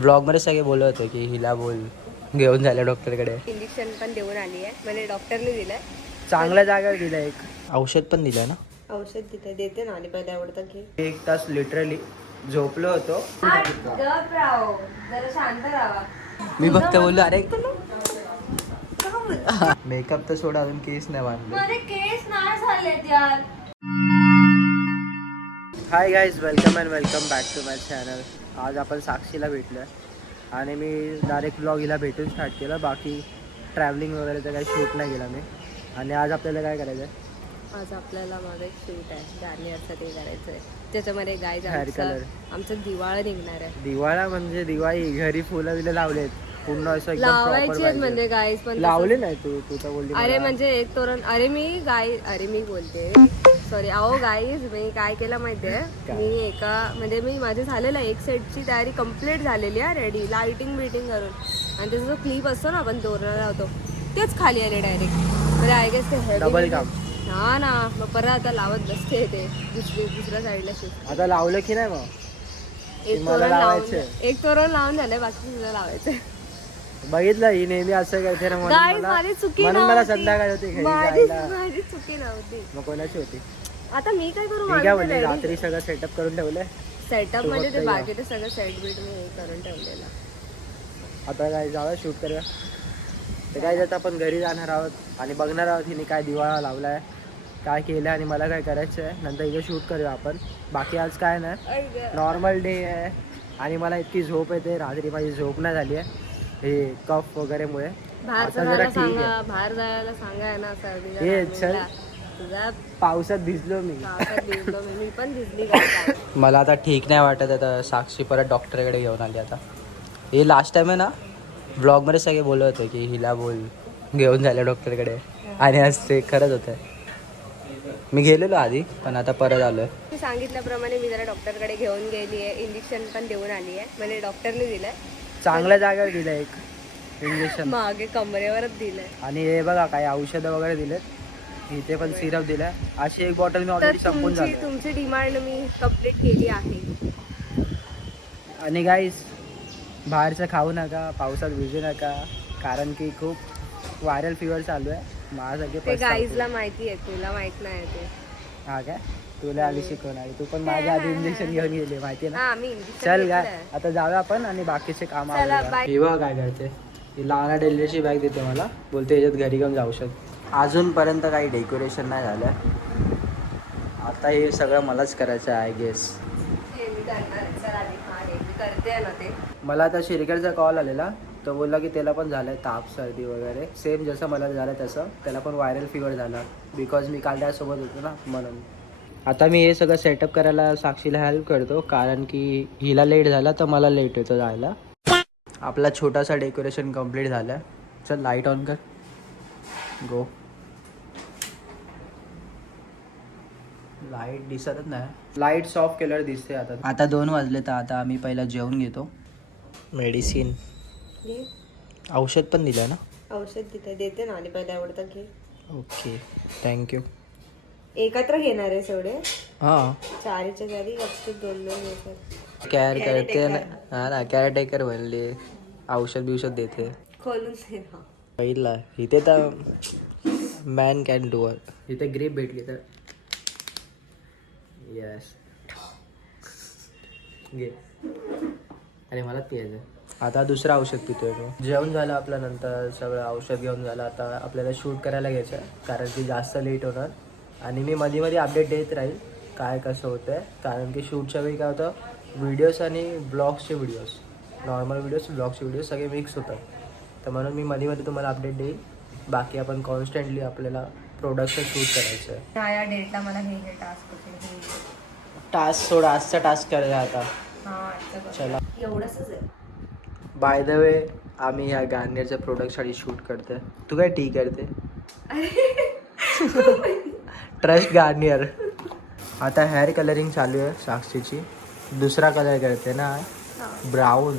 ब्लॉगमध्ये सगळे बोलत होते की हिला बोल घेऊन झालं डॉक्टरकडे. इंजेक्शन पण देऊन आली आहे. म्हणजे डॉक्टरने दिलंय. चांगल्या जागेवर दिलं एक. औषध पण दिलं ना? औषध देते देते ना आणि पहिला आवडतं घे एक तास लिटरली झोपलो होतो. जरा शांत राहा मी फक्त बोललो अरे मेकअप तर सोडा अजून केस नाही बांधले. माझे केस नाही झालेत यार. Hi guys welcome and welcome back to my channel आज आपण साक्षीला भेटलो आणि मी डायरेक्ट ब्लॉग हिला भेटून स्टार्ट केलं. बाकी ट्रॅव्हलिंग वगैरेचं काही शूट नाही केलं मी. आणि आज आपल्याला काय करायचं आहे आज आपल्याला माझं एक शूट आहे. गार्नियरचं ते करायचं आहे त्याच्यामध्ये गाय color. आमचं दिवाळ निघणार आहे. दिवाळा म्हणजे दिवाळी. घरी फुलं बिलं लावलेत. पूर्ण असं एकदम लावायची आहेत. म्हणजे गाईज पण लावले नाही तू? तू तर बोलली अरे मला. म्हणजे एक तोरण अरे मी गाय अरे मी बोलते. सॉरी अहो गाईज मी काय केलं माहितीये? मी एका म्हणजे मी माझे झालेलं आहे, एक सेटची तयारी कंप्लीट झालेली आहे रेडी लाइटिंग बिटिंग करून. आणि त्याचा जो क्लिप असतो ना आपण तोरण लावतो तेच खाली आले डायरेक्ट म्हणजे आय गेस ते Double म्हणजे-. हा ना मग परत आता लावत बसते ते दुसरी दुसऱ्या साईडला शिफ्ट आता लावलं की नाही मग? एक तोरण लावून लावायचंय. एक तोरण लावून झालंय बाकी तुला लावायचं बघितलं ही नेहमी असं करते ना म्हणून गाईज मला- माझी मला नव्हती. संध्याकाळ होती माझी चुकी नव्हती. मग कोणाची होती? आता मी काय करू? मी माझं काय ते बोलले ready. रात्री सगळं सेटअप करून ठेवलंय. सेटअप म्हणजे ते. बाकीचं सगळं सेट बीट मी करून ठेवलेलं. आता काय जाऊया शूट करूया. तर काय जातं आपण घरी जाणार आहोत आणि बघणार आहोत हिने काय दिवाळा लावलाय काय केलं आणि मला काय करायचं आहे नंतर इथे शूट करूया आपण. बाकी आज काय नाही. नॉर्मल डे आहे. आणि मला इतकी झोप येते. रात्री माझी झोप नाही झाली आहे. हे कफ वगैरेमुळे. बाहेर जरा जायला सांगा. बाहेर जायला सांगा ना ला. तुझा पावसात भिजलो मी. पावसात भिजलो मी. मी पण भिजली मला आता ठीक नाही वाटत आता साक्षी परत डॉक्टरकडे घेऊन आली आता. हे लास्ट टाइम आहे ना ब्लॉगमध्ये सगळे बोलत होते की हिला बोल घेऊन झालं डॉक्टरकडे. आणि आज ते खरंच होतं मी गेलेलो आधी पण आता परत आलो मी सांगितल्याप्रमाणे मी जरा डॉक्टरकडे घेऊन गेली आहे. इंजेक्शन पण देऊन आली आहे. म्हणजे डॉक्टरने दिलंय. चांगल्या जागेवर दिलं एक इंजेक्शन. मागे कमरेवरच दिलंय. आणि हे बघा काही औषधं वगैरे दिलेत. इथे पण सिरप दिलाय. अशी एक बॉटल मी तर ऑलरेडी संपून तुमची झाली तुमची डिमांड मी कंप्लीट केली आहे. आणि गाईस बाहेरचं खाऊ नका पावसात भिजू नका कारण की खूप व्हायरल फिवर चालू आहे. माझ्यासारखे ते. गाईजला माहिती आहे तुला माहीत नाही ते. हा काय? तुला आधी शिकवणार तू पण माझ्या आधी इंजेक्शन घेऊन गेले माहिती आहे ना? हा मी चल. काय आता जाऊया आपण आणि बाकीचे काम चला. ही बघ काय करते ती लहान डेलीची बॅग देते मला. बोलते याच्यात घरी घेऊन जाऊ शकत. अजूनपर्यंत काही डेकोरेशन नाही झालं आता हे सगळं मलाच करायचं आहे आय गेस आहे. मला आता शिरकेलचा कॉल आलेला. तो बोलला की त्याला पण झालं ताप सर्दी वगैरे. सेम जसं मला झालं तसं. त्याला पण व्हायरल फिवर झाला. बिकॉज मी काल त्यासोबत होतो ना म्हणून. आता मी हे सगळं सेटअप करायला साक्षीला हेल्प करतो. कारण की हिला लेट झाला तर मला लेट होतं जायला. आपला छोटासा डेकोरेशन कंप्लीट झालं. चल लाइट ऑन कर. गो लाइट दिसतच नाही. लाइट ऑफ केल्यावर दिसते आता. आता दोन वाजले तर आता आम्ही पहिला जेवण घेतो. मेडिसिन. औषध पण दिलं ना? औषध देते देते ना आणि पहिला आवडतं घे. ओके थँक्यू एकत्र घेणार आहे एवढे? हां. चारीच्या चारी फक्त दोन दोन घेतात. केअर करते ना हा ना केअरटेकर बनले. औषध बिवषध देते. खोलून दे ना. पहिला इथे तर मॅन कॅन डू इथे ग्रेप भेटली तर. येस घे. अरे मला प्यायचं आता दुसरं औषध पितोय मी. जेवण झालं आपल्या नंतर सगळं औषध घेऊन झालं. आता आपल्याला शूट करायला घ्यायचं आहे कारण की जास्त लेट होणार. आणि मी मध्ये मध्ये अपडेट देत राहील काय कसं होतं आहे कारण की शूटच्या वेळी काय होतं व्हिडिओज आणि ब्लॉग्सचे व्हिडिओज नॉर्मल व्हिडिओज ब्लॉग्सचे व्हिडिओज सगळे मिक्स होतात. तर म्हणून मी मध्ये मध्ये तुम्हाला अपडेट देईल. बाकी आपण कॉन्स्टंटली आपल्याला प्रोडक्टचं शूट करायचं आहे हा या डेटला मला हे हे टास्क होते टास्क सोडा आजचा टास्क करूया आता. हा आजचं बघ. चला. एवढंच आहे. बाय द वे आम्ही ह्या गार्नियरच्या प्रोडक्टसाठी शूट करते तू काय टी करते? ट्रस्ट गार्नियर आता हेअर कलरिंग चालू आहे साक्षीची. दुसरा कलर करते ना. ब्राऊन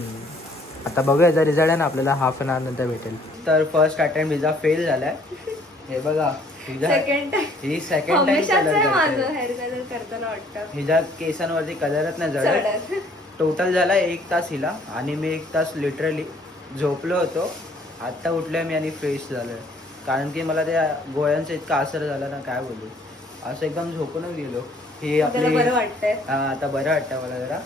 आता बघूया याचा रिझल्ट आहे ना आपल्याला हाफ अन आवर नंतर भेटेल. तर फर्स्ट अटेम्प्ट हिचा फेल झालाय. हे बघा. सेकंड ही सेकंड हमेशाच कलर आहे करते. माझं हेअर कलर करताना वाटतं. हिच्या केसांवरती कलरच नाही जळत. चढत टोटल झाला एक तास हिला आणि मी एक तास लिटरली झोपलो होतो. आत्ता उठलोय मी आणि फ्रेश झालोय. कारण की मला त्या गोळ्यांचा इतका असर झाला ना काय बोलू. असं एकदम झोपूनच गेलो. ही आपली हा, आता बरं वाटतं मला जरा.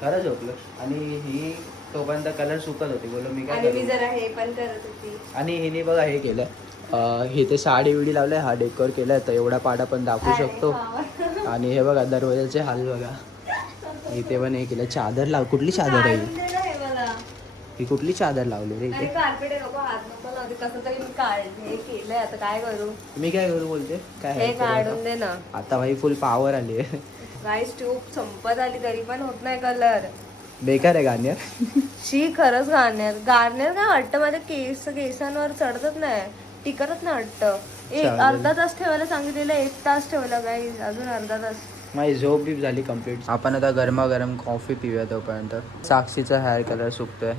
खरं झोपलो. आणि ही तोपर्यंत कलर सुकत होती. बोलो मी काय आणि मी? जरा हे पण करत होती. आणि हिने बघा हे केलं. हे ते साडी विडी लावलंय हा डेकोर केलाय तर एवढा पाडा पण दाखवू शकतो. आणि हे बघा दरवाजाचे हाल बघा. इथे पण हे केलं चादर लाव कुठली चादर आहे ही? कुठली चादर लावली रे इथे? आहे मी काय करू? मी काय करू बोलते? काय हे काढून आता? दे ना. आता भाई फुल पॉवर आली आहे. गाईस ट्यूब संपत आली तरी पण होत नाही कलर बेकार आहे गाण्यात शी खरंच गार्नियर गार्नियर काय वाटतं माझ्या केस केसांवर चढतच नाही. टिकतच नाही वाटतं. एक चालेल. अर्धा तास ठेवायला सांगितलेलं एक तास ठेवला काय? अजून अर्धा तास. माझी झोप बीप झाली कंप्लीट आपण आता गरमागरम कॉफी पिऊया तोपर्यंत. साक्षीचा हेअर कलर सुकतोय.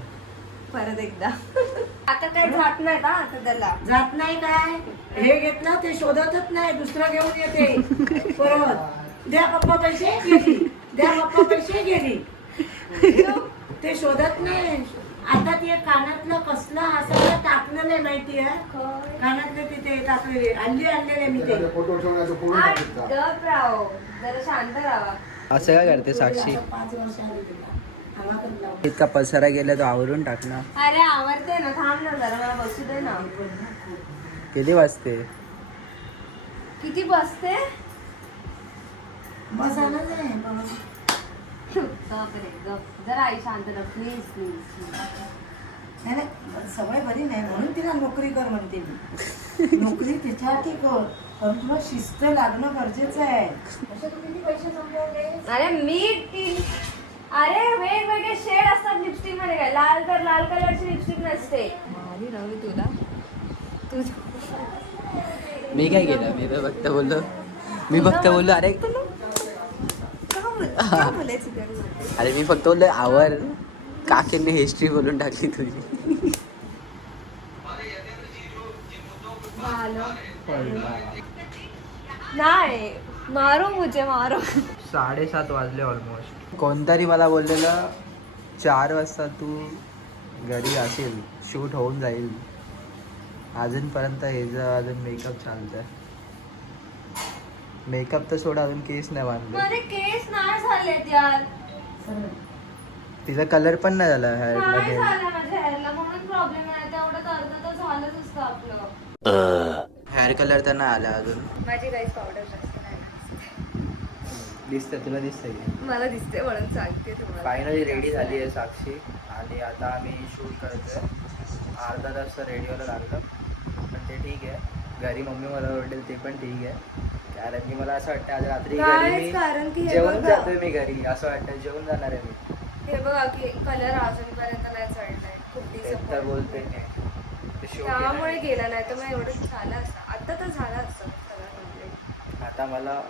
परत एकदा. आता काय जात नाही का आता त्याला. जात नाही काय? हे घेतलं ते शोधतच नाही. दुसरं घेऊन येते. परत. द्या पप्पा पैसे गेली. द्या पप्पा पैसे गेली. ते शोधत नाही. आता ते कानातलं कसलं असं टाकलं नाही माहिती आहे. कानातलं तिथे टाकलेले आणले आणलेले मी ते. गप राहो. जरा शांत राहा. असं काय करते साक्षी? पाच वर्ष. इतका पसारा गेला तो आवरून टाक ना अरे आवडते ना. थांब ना जरा. मला बसू दे ना. किती वाजते? किती बसते? बस आलं नाही. बाबा. जरा आई शांत प्लीज प्लीज नाही नाही, सवय बरी नाही म्हणून तिला नोकरी कर म्हणते मी. नोकरी तिच्यासाठी कर पण तुला शिस्त लागणं गरजेचं आहे. अशा तू किती पैसे संपवले? अरे मी ती अरे वेगवेगळे शेड असतात लिपस्टिकमध्ये काय? लाल तर लाल कलरची लिपस्टिक नसते. मारी रवी तुला. तुझ मी काय केलं? मी तर फक्त बोललो. मी फक्त बोललो अरे? अरे मी फक्त बोललो आवर. काकींनी हिस्ट्री बोलून टाकली तुझी. नाही मारो मुझे मारो. साडेसात वाजले ऑलमोस्ट कोणतरी मला बोललेलं चार वाजता तू घरी असेल शूट होऊन जाईल. अजूनपर्यंत हे जर अजून मेकअप चालतंय. मेकअप तर सोड अजून केस नाही बांधले केस नाही यार. तिचा कलर पण नाही झाला हेअर नाही मध्ये. झालं माझ्या हेअरला म्हणून प्रॉब्लेम आहे. तेवढं अर्ध तर झालंच असतं आपलं. हेअर कलर तर नाही आला अजून. माझी काहीच पावडर जास्त नाही लागत. दिसतंय तुला दिसतंय मला दिसते म्हणून सांगते तुम्हाला फायनली रेडी झाली आहे साक्षी. आणि आता आम्ही शूट करतोय. अर्धा तास रेडिओला लागलं. पण ते ठीक आहे. घरी मम्मी मला ओरडेल ते पण ठीक आहे. कारण की मला असं वाटतं आज रात्री घरी कारण की हे बघा. जातोय मी घरी असं वाटतं जेवण जाणार आहे मी हे बघा की कलर अजूनपर्यंत नाही चढलाय खूप तेच तर disappoint. बोलते मी ते show त्यामुळे. गेला नाही तर मग एवढं झालं असतं आता तर झालं असतं सगळं complete. आता मला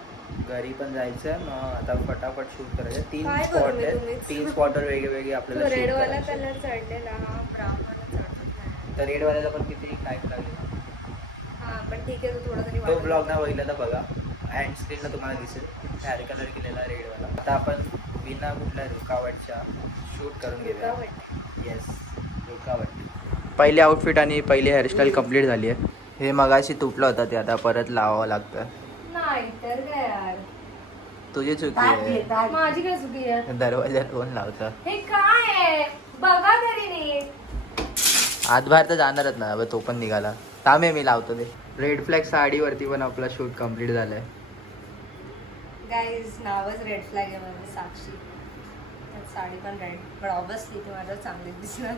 घरी पण जायचं मग आता फटाफट शूट करायचं तीन काय करू स्पॉट मी आहेत तुम्हीच? तीन स्पॉटवर वेगळे वेगळे तो आपल्याला shoot रेड वाला करायचे. कलर चढलेला हा ब्राऊन वाला चढत नाही तर रेडवाल्याला पण किती टाईम लागेल पण ठीक आहे तो थोडा तरी तो. ब्लॉग ना बघितला तर बघा. अँड स्क्रीनला तुम्हाला दिसेल. हेअर कलर केलेला रेडवाला आता आपण बिना कुठल्या रुकावटच्या शूट करून घेऊया. येस रुकावट. पहिली आउटफिट आणि पहिली हेअरस्टाईल कंप्लीट झाली आहे. हे मगाशी तुटलं होतं ते आता परत लावावं लागतं. नाही तर काय यार. तुझी चुकी आहे. माझी काय चुकी आहे? दरवाजा कोण लावतं? हे काय आहे? बघा तरी नीट. आतबाहेर तर जाणारच ना तो पण निघाला. थांबे मी लावतो ते. रेड फ्लॅग साडीवरती पण आपला शूट कंप्लीट झालाय. गाईज नावच रेड फ्लॅग आहे माझं साक्षी. साडी पण रेड पण ऑब्विसली ती माझ्या चांगली दिसणार.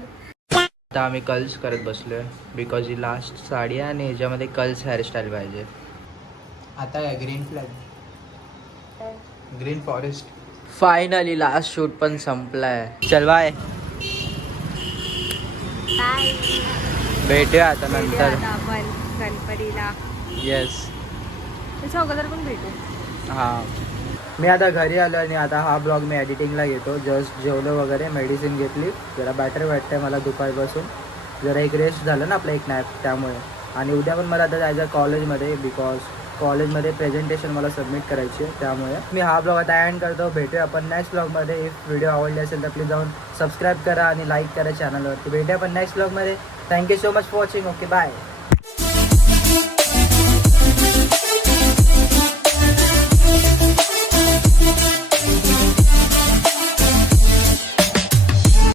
आता आम्ही कल्स करत बसलोय. बिकॉज ही लास्ट साडी आहे आणि ह्याच्यामध्ये कल्स हेअरस्टाईल पाहिजे. आता काय green flag green forest finally last shoot पण संपलाय. चल बाय बाय भेटूया आता नंतर. आपण गणपतीला. येस त्याच्या अगोदर पण भेटू. हां. मी आता घरी आलो आणि आता हा ब्लॉग मी एडिटिंगला घेतो. जस्ट जेवलो वगैरे मेडिसिन घेतली. जरा बॅटर वाटतंय मला दुपारपासून. जरा एक रेस्ट झालं ना आपलं एक नॅप त्यामुळे. आणि उद्या पण मला आता जायचं कॉलेजमध्ये बिकॉज कॉलेजमध्ये प्रेझेंटेशन मला सबमिट करायची आहे त्यामुळे मी हा ब्लॉग आता एंड करतो. भेटूया आपण नेक्स्ट ब्लॉगमध्ये इफ व्हिडिओ आवडले असेल तर प्लीज जाऊन सबस्क्राईब करा आणि लाईक करा चॅनलवरती भेटूया आपण नेक्स्ट ब्लॉगमध्ये thank you so much for watching okay bye